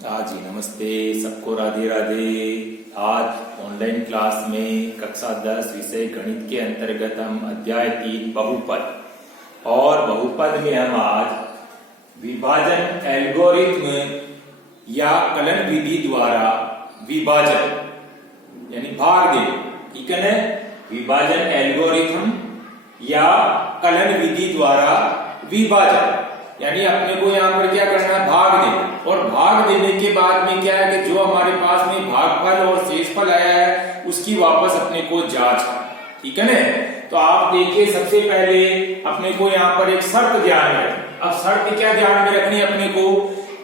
हाँ जी, नमस्ते सबको, राधे राधे। आज ऑनलाइन क्लास में कक्षा 10 विषय गणित के अंतर्गत हम अध्याय 3 बहुपद और बहुपद में हम आज विभाजन एल्गोरिथ्म या कलन विधि द्वारा विभाजन यानी भाग देना, ठीक है ना। विभाजन एल्गोरिथ्म या कलन विधि द्वारा विभाजन यानी अपने को यहाँ पर क्या करना है, भाग देना। और भाग देने के बाद में क्या है कि जो हमारे पास में भागफल और शेषफल आया है उसकी वापस अपने को जांच, ठीक है ना। तो आप देखिए, सबसे पहले अपने को यहाँ पर एक शर्त ध्यान में रखनी। अब शर्त क्या ध्यान में रखनी है अपने को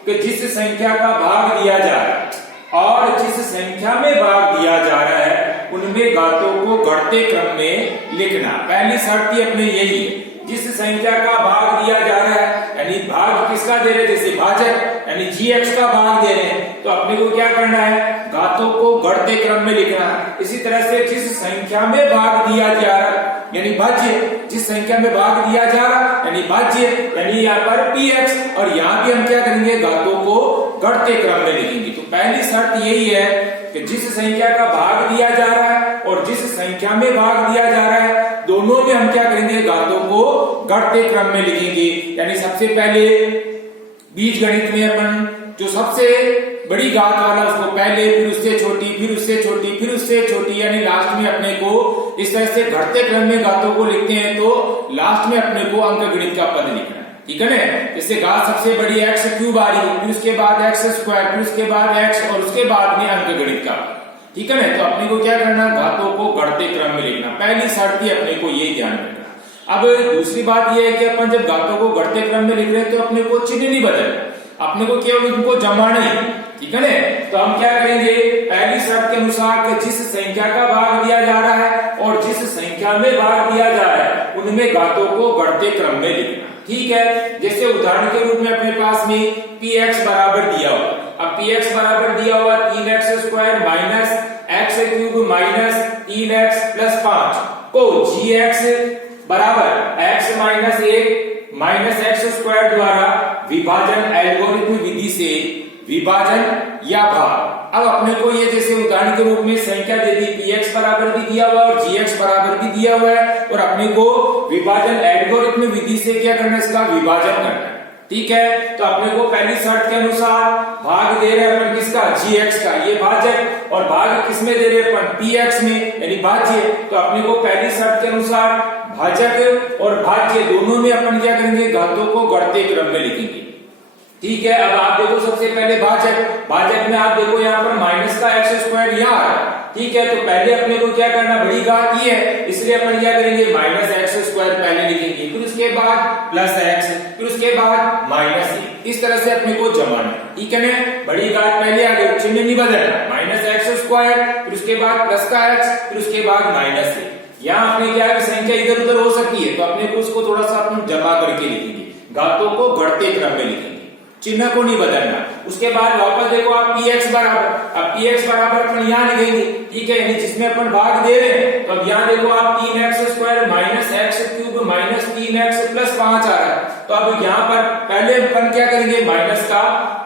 कि जिस संख्या का भाग दिया जा रहा है और जिस संख्या में भाग दिया जा रहा है उनमें घातों को घटते क्रम में लिखना। पहली शर्त ही अपने यही है, जिस संख्या का भाग दिया जा रहा है यानी भाग किसका दे रहे हैं, जैसे भाजक यानी gx का भाग दे रहे हैं तो अपने को क्या करना है, घातों को घटते क्रम में लिखना है। इसी तरह से जिस संख्या में भाग दिया जा रहा है यानी भाज्य, जिस संख्या में भाग दिया जा रहा यानी भाज्य यानी यहाँ पर px, और यहाँ भी हम क्या करेंगे, घातों को घटते क्रम में लिखेंगे। तो पहली शर्त यही है कि जिस संख्या का भाग दिया जा रहा है और जिस संख्या में भाग दिया जा रहा है दोनों में हम क्या करेंगे, घातों को घटते क्रम में लिखेंगे। यानी सबसे पहले बीज गणित में अपन जो सबसे बड़ी घात वाला उसको पहले, फिर उससे छोटी, फिर उससे छोटी, फिर उससे छोटी, यानी लास्ट में अपने को इस तरह से घटते क्रम में घातों को लिखते हैं तो लास्ट में अपने को अंक गणित का पद लिखना है, ठीक है ना। जैसे घात सबसे बड़ी एक्स क्यूब आ रही है, फिर उसके बाद एक्स स्क्वायर, फिर उसके बाद एक्स और उसके बाद में अंक गणित का, ठीक है ना। तो अपने को क्या करना, घातों को घटते क्रम में लिखना। पहली शर्त ही अपने को ये ध्यान रखना। अब दूसरी बात यह है कि अपन जब घातों को घटते क्रम में लिख रहे हैं तो अपने को चिन्ह नहीं बदलना, अपने को केवल उनको जमाना ही, ठीक है ना। तो हम क्या करेंगे, पहली शर्त के अनुसार जिस संख्या का भाग दिया जा रहा है और जिस संख्या में भाग दिया जा रहा है उनमें घातों को घटते क्रम में लिखना, ठीक है। जैसे उदाहरण के रूप में अपने पास में px बराबर दिया हुआ, अब px बराबर दिया हुआ 3x square minus x cube minus 3x plus 5 को gx बराबर x minus 1 minus x square द्वारा विभाजन एल्गोरिथ्म विधि से विभाजन या भाग। अब अपने को ये जैसे उदाहरण के रूप में संख्या दे दी, px बराबर भी दिया हुआ और gx बराबर भी दिया हुआ है और अपने को विभाजन एल्गोरिथ्म विधि से क्या करना है, इसका विभाजन करना है, ठीक है। तो अपने को पहली शर्त के अनुसार भाग दे रहे हैं अपन किसका, gx का, ये भाजक, और भाग किसमें दे रहे हैं अपन, px में यानी भाज्य। तो अपने को पहली शर्त के अनुसार भाजक और भाज्य दोनों में अपन क्या करेंगे, घातों को घटते क्रम में लिखेंगे, ठीक है। अब आप देखो सबसे पहले भाजक, भाजक में आप देखो यहाँ पर माइनस का एक्स स्क्वायर यहाँ आ रहा है, ठीक है। तो पहले अपने को क्या करना, बड़ी घात ये है इसलिए अपन क्या करेंगे, माइनस एक्स स्क्वायर पहले लिखेंगे, फिर उसके बाद प्लस एक्स, फिर उसके बाद माइनस, इस तरह से अपने को जमाना, ठीक है ना। बड़ी घात पहले आ गई, चिन्ह नहीं बदलना, माइनस एक्स स्क्वायर, फिर उसके बाद प्लस का एक्स, फिर उसके बाद माइनस। यहाँ अपने क्या है, संख्या इधर उधर हो सकती है तो अपने को उसको थोड़ा सा अपन जमा करके लिखेंगे, घातों को घटते क्रम में लिखेंगे, चिन्ह को नहीं बदलना। उसके बाद वापस देखो आप px बराबर, अब px बराबर अपन यहाँ लिखेंगे, ठीक है, यानी जिसमें अपन भाग दे रहे हैं। तो अब यहाँ देखो आप 3x square minus x cube minus 3x plus 5 आ रहा है। तो अब यहाँ पर पहले अपन क्या करेंगे, माइनस का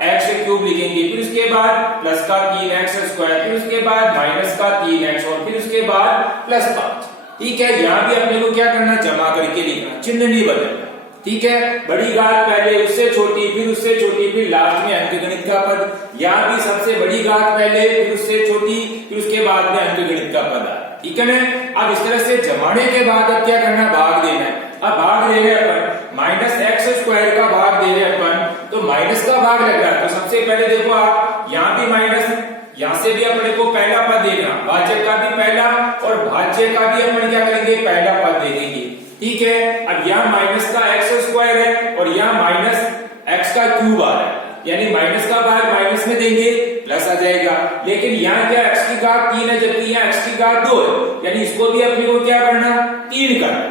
एक्स क्यूब लिखेंगे, फिर उसके बाद प्लस का 3x स्क्वायर, फिर उसके बाद माइनस का 3x और फिर उसके बाद प्लस 5, ठीक है। यहाँ भी अपने को क्या करना, जमा करके लिखना, चिन्ह नहीं बदलना, ठीक है। बड़ी घात पहले, उससे छोटी, फिर उससे छोटी, फिर लास्ट में अंकगणित का पद। यहाँ भी सबसे बड़ी घात पहले, फिर उससे छोटी, फिर उसके बाद में अंकगणित का पद, ठीक है ना। अब इस तरह से जमाने के बाद अब क्या करना, भाग देना है। अब भाग दे रहे अपन, माइनस एक्स स्क्वायर का भाग दे रहे अपन तो माइनस का भाग लग रहा है। तो सबसे पहले देखो आप यहाँ भी माइनस, यहाँ से भी अपने को पहला पद देना, भाज्य का भी पहला और भाज्य का भी अपन क्या करेंगे, पहला पद दे देंगे, ठीक है। अब यहाँ माइनस का एक्स स्क्वायर है और यहाँ माइनस एक्स का क्यूब आ रहा है, यानी माइनस का भाग माइनस में देंगे प्लस आ जाएगा। लेकिन यहाँ क्या एक्स की घात 3 है जबकि यहाँ एक्स की घात 2 है, यानी इसको भी अपने को क्या करना, 3 करना।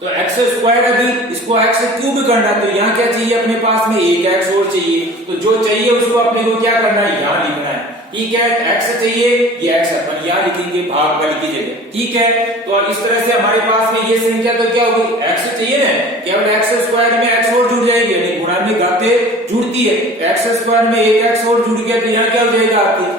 तो एक्स स्क्वायर अभी इसको एक्स क्यूब करना, तो यहाँ क्या चाहिए अपने पास में, एक एक्स और चाहिए। तो जो चाहिए उसको अपने को क्या करना है, यहाँ लिखना है, ठीक है, x चाहिए, ये x अपन यहाँ लिखेंगे भाग वाली की जगह, ठीक है। तो इस तरह से हमारे पास में ये संख्या तो क्या होगी, x चाहिए ना, केवल x स्क्वायर में x और जुड़ जाएंगे, यानी गुणा में घातें जुड़ती है, x स्क्वायर में एक x और जुड़ गया तो यहाँ क्या हो जाएगा आपकी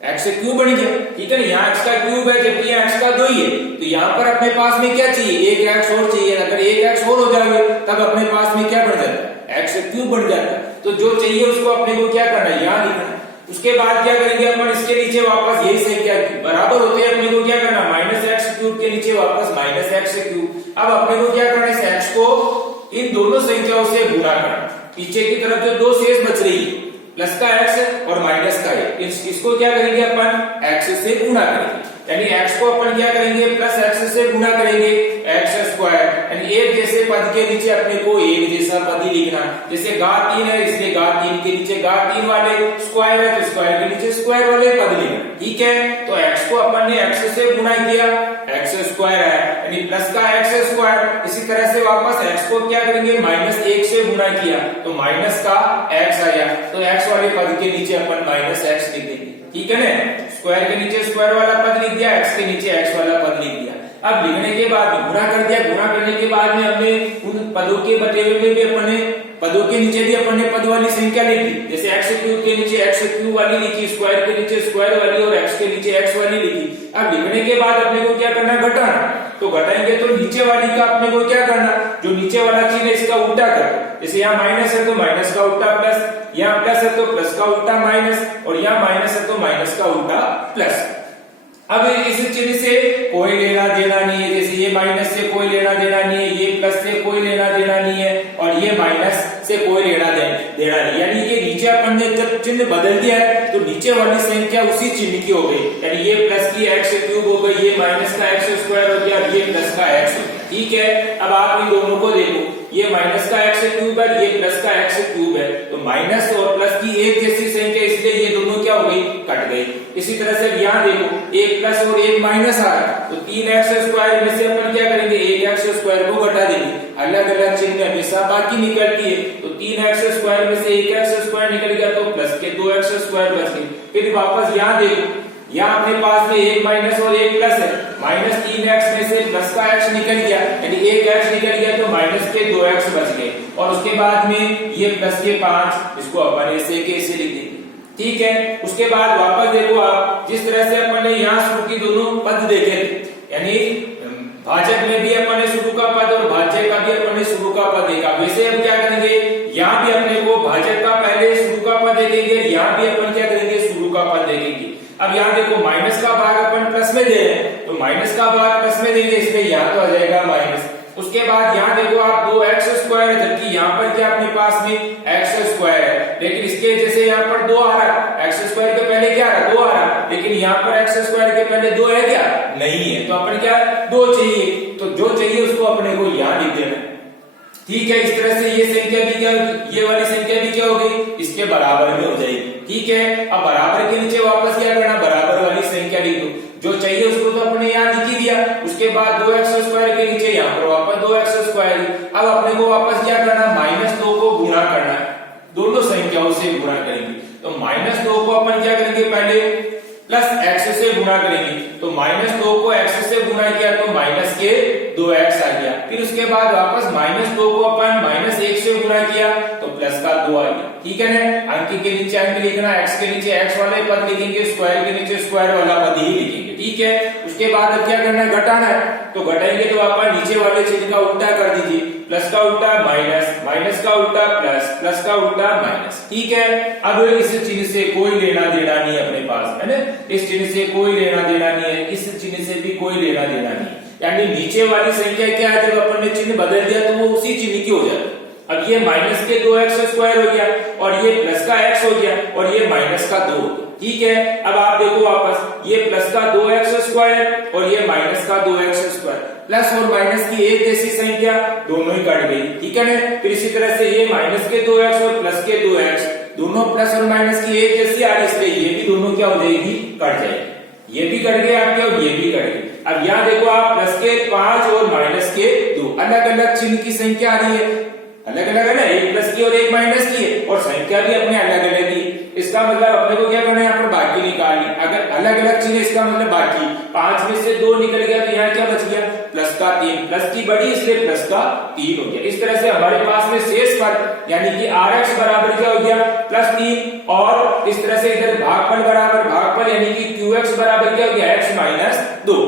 x क्यूब बन गया, ठीक है ना। यहाँ x का क्यूब है जबकि यहाँ x का 2 ही है, तो यहाँ पर अपने पास में क्या चाहिए, एक x और चाहिए, अगर एक x और हो जाएगा तब अपने पास में क्या बन जाता है, x क्यूब बन जाता है। तो जो चाहिए उसको अपने को क्या करना है, यहाँ लिखना। उसके बाद क्या करेंगे अपन, इसके नीचे वापस यही संख्या बराबर होते हैं, अपने को क्या करना, माइनस एक्स क्यूब के नीचे वापस माइनस एक्स क्यूब। अब अपने को क्या करना है, इस एक्स को इन दोनों संख्याओं से गुणा करना, पीछे की तरफ जो दो शेष बच रही है प्लस का x और माइनस का इसको क्या करेंगे अपन x से गुणा करेंगे, यानी x को अपन क्या करेंगे प्लस x से गुणा करेंगे, x स्क्वायर यानी एक जैसे पद के नीचे अपने को एक जैसा पद ही लिखना, जैसे घात 3 है इसलिए घात 3 के नीचे घात 3 वाले, स्क्वायर है तो स्क्वायर के नीचे स्क्वायर वाले पद लिखना, ठीक है। तो x को अपन ने x से गुणा किया, x स्क्वायर है यानी प्लस का x स्क्वायर। इसी तरह से वापस x को क्या करेंगे माइनस 1 से गुणा किया तो माइनस का x आया, तो x वाले पद के नीचे अपन माइनस x लिख देंगे, ठीक है ना। स्क्वायर के नीचे स्क्वायर वाला पद लिख दिया, x के नीचे x वाला पद लिख दिया। अब लिखने के बाद में गुणा कर दिया, गुणा करने के बाद में हमने उन पदों के बटे हुए में भी अपने पदों के नीचे भी अपने पद वाली संख्या लिखी, जैसे x क्यूब के नीचे x क्यूब वाली लिखी, स्क्वायर के नीचे स्क्वायर वाली और x के नीचे x वाली लिखी। अब लिखने के बाद अपने को क्या करना, घटाना, तो घटाएंगे तो नीचे वाली का अपने को क्या करना, जो नीचे वाला चिन्ह है इसका उल्टा कर, जैसे यहाँ माइनस है तो माइनस का उल्टा प्लस, यहाँ प्लस है तो प्लस का उल्टा माइनस, और यहाँ माइनस है तो माइनस का उल्टा प्लस। अब इस चिन्ह से कोई लेना देना नहीं है, जैसे ये माइनस से कोई लेना देना नहीं है, ये प्लस से कोई लेना देना नहीं है, और ये माइनस से कोई लेना देना नहीं, यानी ये नीचे अपन ने जब चिन्ह बदल दिया है तो नीचे वाली संख्या उसी चिन्ह की हो गई, यानी ये प्लस की x क्यूब हो गई, ये माइनस का x स्क्वायर हो गया, ये प्लस का x, ठीक है। अब आप इन दोनों को देखो, ये माइनस का x क्यूब है, ये प्लस का x क्यूब है, तो माइनस और प्लस की एक जैसी संख्या इसलिए ये दोनों क्या हो गई, कट गई। इसी तरह से यहाँ देखो एक प्लस और एक माइनस आ रहा है, तो 3x स्क्वायर में से अपन क्या करेंगे, एक x स्क्वायर को घटा देंगे, अलग अलग चिन्ह हमेशा बाकी निकलती है, तो 3x स्क्वायर में से एक x स्क्वायर निकल गया तो प्लस के 2x स्क्वायर बच गए। फिर वापस यहाँ देखो, यहाँ अपने पास में एक माइनस और एक प्लस है, माइनस 3x में से प्लस का x निकल गया, यानी एक x निकल गया तो माइनस के 2x बच गए, और उसके बाद में ये प्लस के 5, इसको अपन ऐसे के ऐसे लिख देंगे, ठीक है। उसके बाद वापस देखो आप, जिस तरह से अपन ने यहाँ शुरू की दोनों पद देखे, यानी भाजक में भी अपन ने शुरू का पद और भाज्य का भी अपन ने शुरू का पद देखा, वैसे हम क्या करेंगे, यहाँ भी अपने को भाजक का पहले शुरू का पद देखेंगे, यहाँ भी अपन क्या करेंगे शुरू का पद देखेंगे। अब यहाँ देखो माइनस का भाग अपन प्लस में दे रहे हैं, तो माइनस का भाग प्लस में देंगे, इसमें यहाँ तो आ जाएगा माइनस। उसके बाद यहाँ देखो आप 2x स्क्वायर है, जबकि यहाँ पर क्या अपने पास में x स्क्वायर है, लेकिन इसके जैसे यहाँ पर 2 आ रहा है, x स्क्वायर के पहले क्या आ रहा है, 2 आ रहा है, लेकिन यहाँ पर x स्क्वायर के पहले 2 है क्या, नहीं है, तो अपन क्या 2 चाहिए, तो जो चाहिए उसको अपने को यहाँ लिख देना, ठीक है। इस तरह से ये संख्या भी क्या, ये वाली संख्या भी क्या हो गई, इसके बराबर में हो जाएगी, ठीक है। अब बराबर के नीचे वापस क्या करना, बराबर वाली संख्या लिख दो, जो चाहिए उसको तो अपने यहाँ लिख ही दिया। उसके बाद 2x स्क्वायर के नीचे यहाँ पर वापस 2x स्क्वायर। अब अपने को वापस क्या करना, -2 को गुणा करना है, दोनों संख्याओं से गुणा करेंगे, तो -2 को अपन क्या करेंगे, पहले प्लस x से गुणा करेंगे, तो -2 को x से गुणा किया तो माइनस के 2x आ गया। फिर उसके बाद वापस -2 को अपन -1 से गुणा किया तो प्लस का 2 आ गया, ठीक है ना। अंक के नीचे अंक लिखना, x के नीचे x वाले पद लिखेंगे, स्क्वायर के नीचे स्क्वायर वाला पद ही लिखेंगे, ठीक है। उसके बाद अब क्या करना है, घटाना है, तो घटाएंगे तो अपन नीचे वाले चिन्ह का उल्टा कर दीजिए, प्लस का उल्टा माइनस, माइनस का उल्टा प्लस, प्लस का उल्टा माइनस, ठीक है। अब इस चिन्ह से कोई लेना देना नहीं अपने पास, है ना, इस चिन्ह से कोई लेना देना नहीं है, इस चिन्ह से भी कोई लेना देना नहीं, यानी नीचे वाली संख्या क्या है, जब अपन ने चिन्ह बदल दिया तो वो उसी चिन्ह की हो जाती है। अब ये माइनस के 2x स्क्वायर हो गया, और ये प्लस का x हो गया, और ये माइनस का 2 हो गया, ठीक है। अब आप देखो वापस, ये प्लस का 2x स्क्वायर और ये माइनस का 2x स्क्वायर, प्लस और माइनस की एक जैसी संख्या, दोनों ही कट गई, ठीक है ना। फिर इसी तरह से ये माइनस के 2x और प्लस के 2x, दोनों प्लस और माइनस की एक जैसी आ रही, इसलिए ये भी दोनों क्या हो जाएगी, कट जाएगी, ये भी कट गए आपके और ये भी कट गए। अब यहाँ देखो आप, प्लस के 5 और माइनस के 2, अलग अलग चिन्ह की संख्या आ रही है, अलग अलग है ना, एक प्लस की और एक माइनस की है, और संख्या भी अपने अलग अलग ही। इसका मतलब अपने को क्या करना है, यहाँ पर बाकी निकालनी। अगर अलग अलग चीज है इसका मतलब बाकी 5 में से 2 निकल गया तो यहाँ क्या बच गया, प्लस का 3, प्लस की बड़ी इसलिए प्लस का 3 हो गया। इस तरह से हमारे पास में शेष पद यानी कि Rx बराबर क्या हो गया, प्लस 3, और इस तरह से इधर भागफल बराबर भागफल यानी कि Qx बराबर क्या हो गया, x माइनस 2।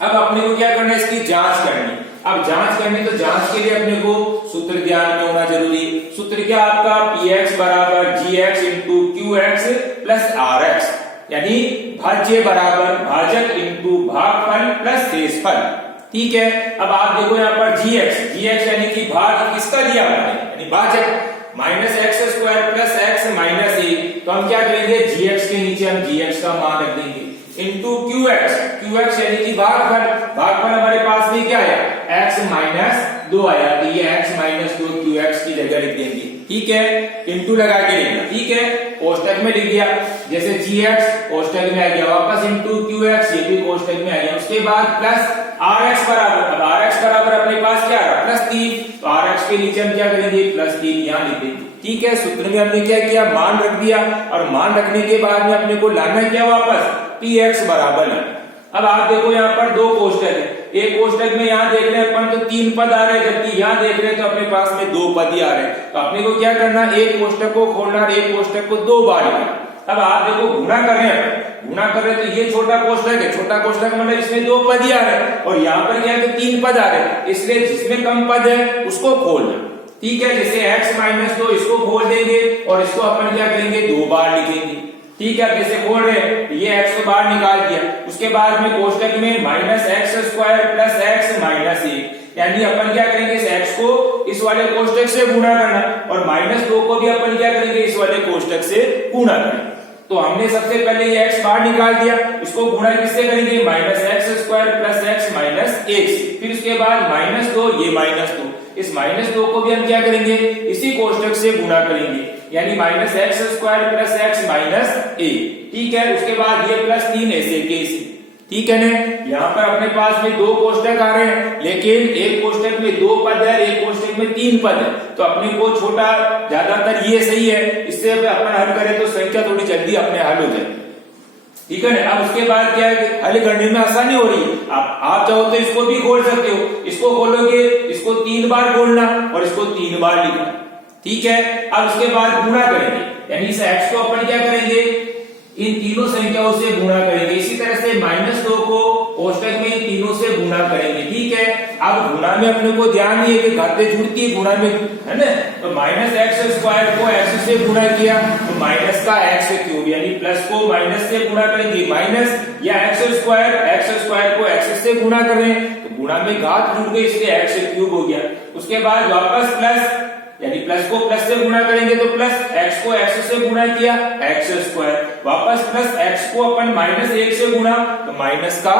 अब अपने को क्या करना है, इसकी जांच करनी। अब जांच करनी तो जांच के लिए अपने को सूत्र ध्यान में होना जरूरी। सूत्र क्या आपका, px बराबर gx into qx plus rx, यानी भाज्य बराबर भाजक इंटू भागफल प्लस शेषफल। ठीक है, अब आप देखो यहाँ पर gx यानी कि भाग किसका दिया मैंने, यानी भाजक minus x square plus x minus a, तो हम क्या करेंगे, gx के नीचे हम gx का मान रख देंगे इंटू qx यानी कि भागफल हमारे पास में क्या है, x माइनस 2 आया, तो ये x माइनस 2 qx की जगह लिख देंगे। ठीक है, इंटू लगा के लिखना। ठीक है, कोष्टक में लिख दिया, जैसे gx कोष्टक में आ गया, वापस इंटू qx ये भी कोष्टक में आ गया। उसके बाद प्लस rx बराबर, अब rx बराबर अपने पास क्या है, प्लस 3, तो rx के नीचे हम क्या करेंगे, प्लस 3 यहाँ लिख देंगे। ठीक है, सूत्र में हमने क्या किया, मान रख दिया, और मान रखने के बाद में अपने को लाना क्या वापस, px बराबर है। अब आप देखो यहाँ पर 2 कोष्टक है, एक कोष्टक में यहाँ देख रहे हैं अपन तो 3 पद आ रहे हैं, जबकि यहाँ देख रहे हैं तो अपने पास में 2 पद ही आ रहे हैं। तो अपने को क्या करना, एक कोष्टक को खोलना और एक कोष्टक को 2 बार लिखना। अब आप देखो गुणा कर रहे हैं, गुणा कर रहे हैं तो ये छोटा कोष्टक है, छोटा कोष्टक मतलब इसमें 2 पद ही आ रहे हैं, और यहाँ पर क्या है कि 3 पद आ रहे हैं, इसलिए जिसमें कम पद है उसको खोलना। ठीक है, जैसे x माइनस 2 इसको खोल देंगे और इसको अपन क्या करेंगे, 2 बार लिखेंगे। ठीक है, जैसे खोल रहे हैं ये x को बाहर निकाल दिया, उसके बाद में कोष्टक में minus x square plus x minus 1, यानी अपन क्या करेंगे, इस x को इस वाले कोष्टक से गुणा करना, और माइनस 2 को भी अपन क्या करेंगे, इस वाले कोष्टक से गुणा करना। तो हमने सबसे पहले ये x बाहर निकाल दिया, इसको गुणा किससे करेंगे, minus x square plus x minus 1 से, फिर उसके बाद माइनस 2 ये माइनस 2, इस माइनस 2 को भी हम क्या करेंगे, इसी कोष्टक से गुणा करेंगे, यानी minus x square plus x minus 1। ठीक है, उसके बाद ये प्लस 3 ऐसे के ऐसे। ठीक है ना, यहाँ पर अपने पास में 2 कोष्टक आ रहे हैं, लेकिन एक कोष्टक में 2 पद है, एक कोष्टक में 3 पद है, तो अपने को छोटा ज्यादातर ये सही है, इससे अपन हल करें तो संख्या थोड़ी जल्दी अपने हल हो जाए। ठीक है ना, अब उसके बाद क्या है, हल करने में आसानी हो रही है। आप चाहो तो इसको भी खोल सकते हो, इसको खोलोगे, इसको 3 बार खोलना और इसको 3 बार लिखना। ठीक है, अब उसके बाद गुणा करेंगे, यानी इस x को अपन क्या करेंगे, इन तीनों संख्याओं से गुणा करेंगे। इसी तरह से माइनस 2 को कोष्टक में इन तीनों से गुणा करेंगे। ठीक है, अब गुणा में अपने को ध्यान नहीं है कि घातें जुड़ती है गुणा में, है ना, तो माइनस एक्स स्क्वायर को एक्स से गुणा किया तो माइनस का एक्स क्यूब, यानी प्लस को माइनस से गुणा करेंगे माइनस, या एक्स स्क्वायर को एक्स से गुणा करें तो गुणा में घात जुड़ गई इसलिए एक्स क्यूब हो गया। उसके बाद वापस प्लस, यानी प्लस को प्लस से गुणा करेंगे तो प्लस, एक्स को एक्स से गुणा किया एक्स स्क्वायर, वापस प्लस एक्स को अपन माइनस 1 से गुणा तो माइनस का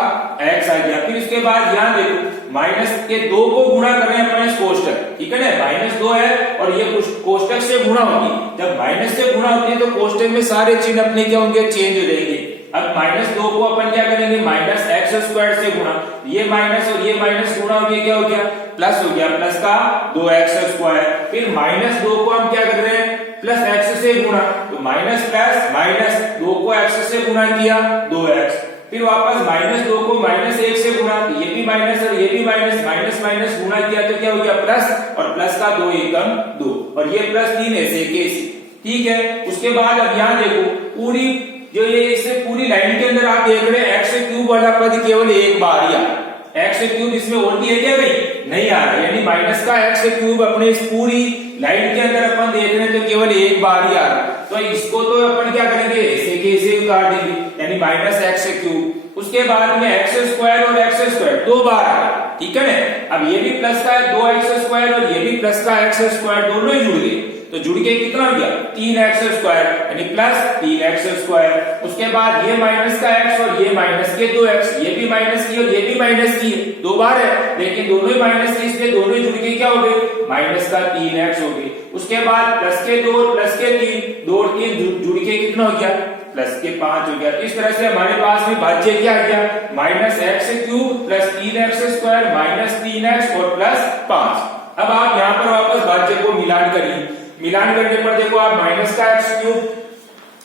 एक्स आ गया। फिर उसके बाद यहाँ देखो माइनस के 2 को गुणा कर रहे हैं अपन इस कोष्टक, ठीक है ना, माइनस 2 है और ये कोष्टक से गुणा होगी, जब माइनस से गुणा होती है तो कोष्टक में सारे चिन्ह अपने क्या होंगे, चेंज हो जाएंगे। अब माइनस 2 को अपन क्या करेंगे, माइनस एक्स स्क्वायर से गुणा, ये माइनस और ये माइनस गुणा हो गया, क्या हो गया, प्लस हो गया, प्लस का 2x स्क्वायर। फिर माइनस 2 को हम क्या कर रहे हैं, प्लस एक्स से गुणा, तो माइनस प्लस माइनस 2 को एक्स से गुणा किया 2x, फिर वापस माइनस 2 को माइनस 1 से गुणा, तो ये भी माइनस और ये भी माइनस, माइनस माइनस गुणा किया तो क्या हो गया, प्लस, और प्लस का 2 एकम 2, और ये प्लस 3 ऐसे के ऐसे। ठीक है, उसके बाद अब यहाँ देखो पूरी जो ये इसे पूरी लाइन के अंदर आप देख रहे हैं एक्स क्यूब वाला पद केवल एक बार ही आया, एक्स क्यूब इसमें और भी है क्या भाई, नहीं आ रहा, यानी माइनस का एक्स क्यूब अपने इस पूरी लाइन के अंदर अपन देख रहे हैं तो केवल एक बार ही आ रहा, तो इसको तो अपन क्या करेंगे, ऐसे के ऐसे उतार देंगे, यानी माइनस एक्स क्यूब। उसके बाद में एक्स स्क्वायर और एक्स स्क्वायर 2 बार आ रहा, ठीक है ना, अब ये भी प्लस का है 2x स्क्वायर और ये भी प्लस का एक्स स्क्वायर, दोनों ही जुड़ गए, तो जुड़ के कितना हो गया 3x स्क्वायर, यानी प्लस 3x स्क्वायर। उसके बाद ये माइनस का x और ये माइनस के 2x, ये भी माइनस की और ये भी माइनस की, 2 बार है लेकिन दोनों ही माइनस की, इसलिए दोनों ही जुड़ के क्या हो गए, माइनस का 3x हो गए। उसके बाद प्लस के 2 और प्लस के 3, 2 और 3 जुड़ के कितना हो गया, प्लस के 5 हो गया। इस तरह से हमारे पास में भाज्य क्या आ गया, minus x cube plus 3x square minus 3x और प्लस 5। अब आप यहाँ पर वापस भाज्य को मिलान करिए, मिलान करने पर देखो आप माइनस का एक्स क्यूब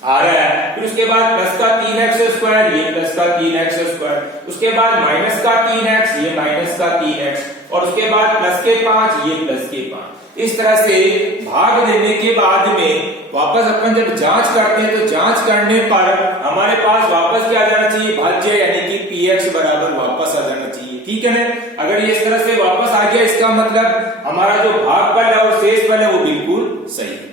आ रहा है, फिर उसके बाद प्लस का 3x स्क्वायर, ये प्लस का 3x स्क्वायर, उसके बाद माइनस का 3x, ये माइनस का 3x, और उसके बाद प्लस के 5, ये प्लस के 5। इस तरह से भाग देने के बाद में वापस अपन जब जांच करते हैं तो जांच करने पर हमारे पास वापस क्या आ जाना चाहिए, भाज्य यानी कि px बराबर वापस आ जाना चाहिए। ठीक है ना, अगर ये इस तरह से वापस आ गया इसका मतलब हमारा जो भागफल है और शेषफल है वो बिल्कुल सही है।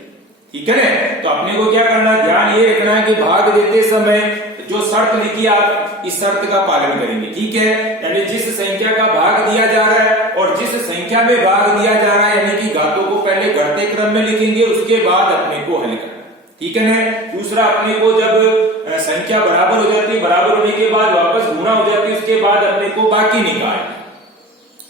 ठीक है ना, तो अपने को क्या करना है, ध्यान ये रखना है कि भाग देते समय जो शर्त लिखी आप इस शर्त का पालन करेंगे। ठीक है, यानी जिस संख्या का भाग दिया जा रहा है और जिस संख्या में भाग दिया जा रहा है यानी कि घातों को पहले घटते क्रम में लिखेंगे, उसके बाद अपने को हल करना। ठीक है ना, दूसरा अपने को जब संख्या बराबर हो जाती है, बराबर होने के बाद वापस गुणा हो जाती है, उसके बाद अपने को बाकी निकालना।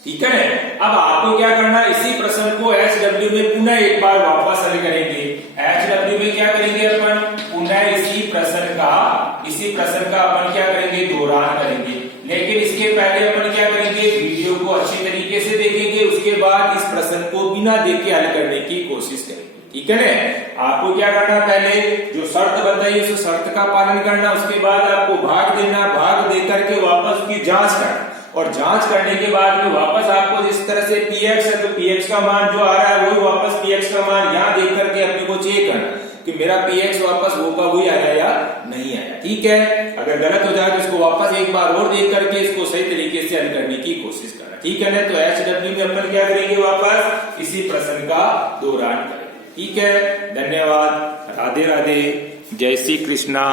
ठीक है, अब आपको क्या करना है, इसी प्रश्न को HW में पुनः एक बार वापस हल करेंगे। HW में क्या करेंगे अपन, पुनः इसी प्रश्न का अपन क्या करेंगे, दोहरान करेंगे। लेकिन इसके पहले अपन क्या करेंगे, वीडियो को अच्छी तरीके से देखेंगे, उसके बाद इस प्रश्न को बिना देखे हल करने की कोशिश करेंगे। ठीक है ना, आपको क्या करना, पहले जो शर्त बताइए उस शर्त का पालन करना, उसके बाद आपको भाग देना, भाग दे करके वापस उसकी जांच करना, और जांच करने के बाद में वापस आपको जिस तरह से px है तो px का मान जो आ रहा है वही वापस px का मान यहाँ देख करके अपने को चेक करना कि मेरा px वापस वो का वही आया या नहीं आया। ठीक है, अगर गलत हो जाए तो इसको वापस एक बार और देख करके इसको सही तरीके से हल करने की कोशिश करना। ठीक है ना, तो HW में अपन क्या करेंगे, वापस इसी प्रश्न का दोहरान करेंगे। ठीक है, धन्यवाद, राधे राधे, जय श्री कृष्णा।